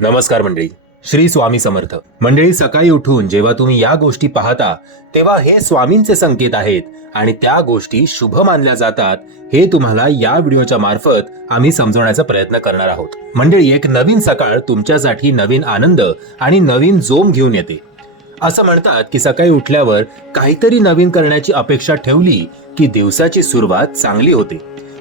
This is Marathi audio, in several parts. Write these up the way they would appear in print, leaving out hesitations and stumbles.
नमस्कार मंडळी, श्री स्वामी समर्थ. मंडळी, सकाळी उठून जेव्हा तुम्ही या गोष्टी पाहता तेव्हा हे स्वामींचे संकेत आहेत आणि त्या गोष्टी शुभ मानल्या जातात हे तुम्हाला या व्हिडिओच्या मार्फत आम्ही समजवण्याचा प्रयत्न करणार आहोत. मंडळी, एक नवीन सकाळ तुमच्यासाठी नवीन आनंद आणि नवीन जोम घेऊन येते. असं म्हणतात की सकाळी उठल्यावर काहीतरी नवीन करण्याची अपेक्षा ठेवली की दिवसाची सुरुवात चांगली होते,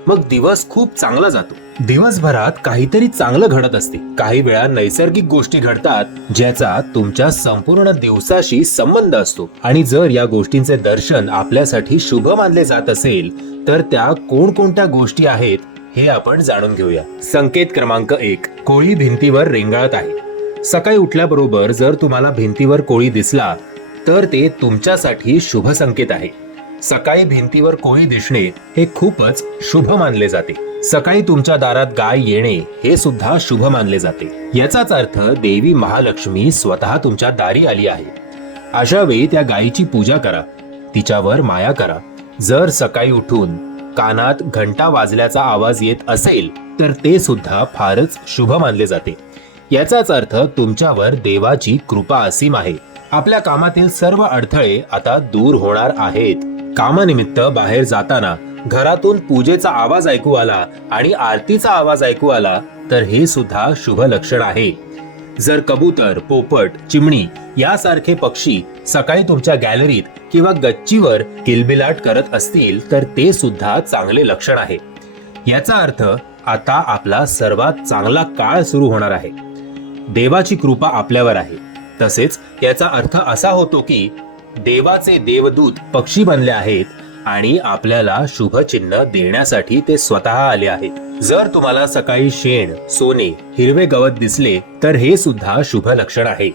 मग दिवस खूप चांगला जातो. दिवसभरात काहीतरी चांगलं घडत असते. काही वेळा नैसर्गिक गोष्टी घडतात ज्याचा तुमच्या संपूर्ण दिवसाशी संबंध असतो आणि जर या गोष्टींचे दर्शन आपल्यासाठी शुभ मानले जात असेल तर त्या कोणकोणत्या गोष्टी आहेत हे आपण जाणून घेऊया. संकेत क्रमांक 1, कोळी भिंतीवर रेंगाळत आहे. सकाळी उठल्याबरोबर जर तुम्हाला भिंतीवर कोळी दिसला तर ते तुमच्यासाठी शुभ संकेत आहे. सकाळी भिंतीवर कोळी दिसणे हे खूपच शुभ मानले जाते. सकाळी तुमच्या दारात गाय येणे हे सुद्धा शुभ मानले जाते. याचाच अर्थ देवी महालक्ष्मी स्वतः तुमच्या दारी आली आहे. अशा वेळी त्या गायीची पूजा करा, तिच्यावर माया करा. जर सकाळी उठून कानात घंटा वाजल्याचा आवाज येत असेल तर ते सुद्धा फारच शुभ मानले जाते. याचाच अर्थ तुमच्यावर देवाची कृपा असीम आहे. आपल्या कामातील सर्व अडथळे आता दूर होणार आहेत. कामानिमित्त बाहेर जाताना घरातून पूजेचा आवाज ऐकू आला आणि आरतीचा आवाज ऐकू आला तर हे सुद्धा शुभ लक्षण आहे. जर कबूतर, पोपट, चिमणी यासारखे पक्षी सकाळी तुमच्या गॅलरीत किंवा गच्चीवर किलबिलाट करत असतील तर ते सुद्धा चांगले लक्षण आहे. याचा अर्थ आता आपला सर्वात चांगला काळ सुरू होणार आहे. देवाची कृपा आपल्यावर आहे. तसेच याचा अर्थ असा होतो की देवाचे देवदूत पक्षी बनले आहेत आणि आपल्याला शुभ चिन्ह देण्यासाठी ते स्वतः आले आहेत. जर तुम्हाला सकाळी शेण, सोने, हिरवे गवत दिसले तर हे सुद्धा शुभ लक्षण आहे.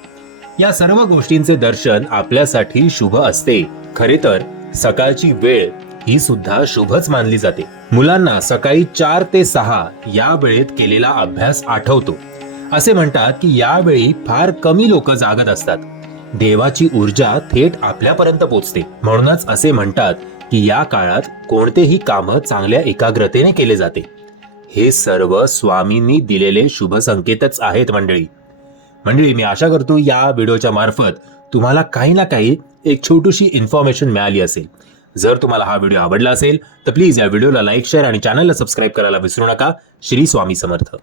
या सर्व गोष्टींचे दर्शन आपल्यासाठी शुभ असते. खरे तर सकाळची वेळ ही सुद्धा शुभच मानली जाते. मुलांना सकाळी 4 ते 6 या वेळेत केलेला अभ्यास आठवतो. असे म्हणतात की यावेळी फार कमी लोक जागत असतात. देवाची ऊर्जा थेट आपल्यापर्यंत पोहोचते. म्हणूनच असे म्हणतात की या काळात कोणतेही काम चांगल्या एकाग्रतेने केले जाते. हे सर्व स्वामींनी दिलेले शुभ संकेतच आहेत. मंडळी, मी आशा करतो या व्हिडिओच्या मार्फत तुम्हाला काही ना काही एक छोटीशी इन्फॉर्मेशन मिळाली असेल. जर तुम्हाला हा व्हिडिओ आवडला असेल तर प्लीज या व्हिडिओला लाईक, शेअर आणि चॅनलला सबस्क्राईब करायला विसरू नका. श्री स्वामी समर्थ.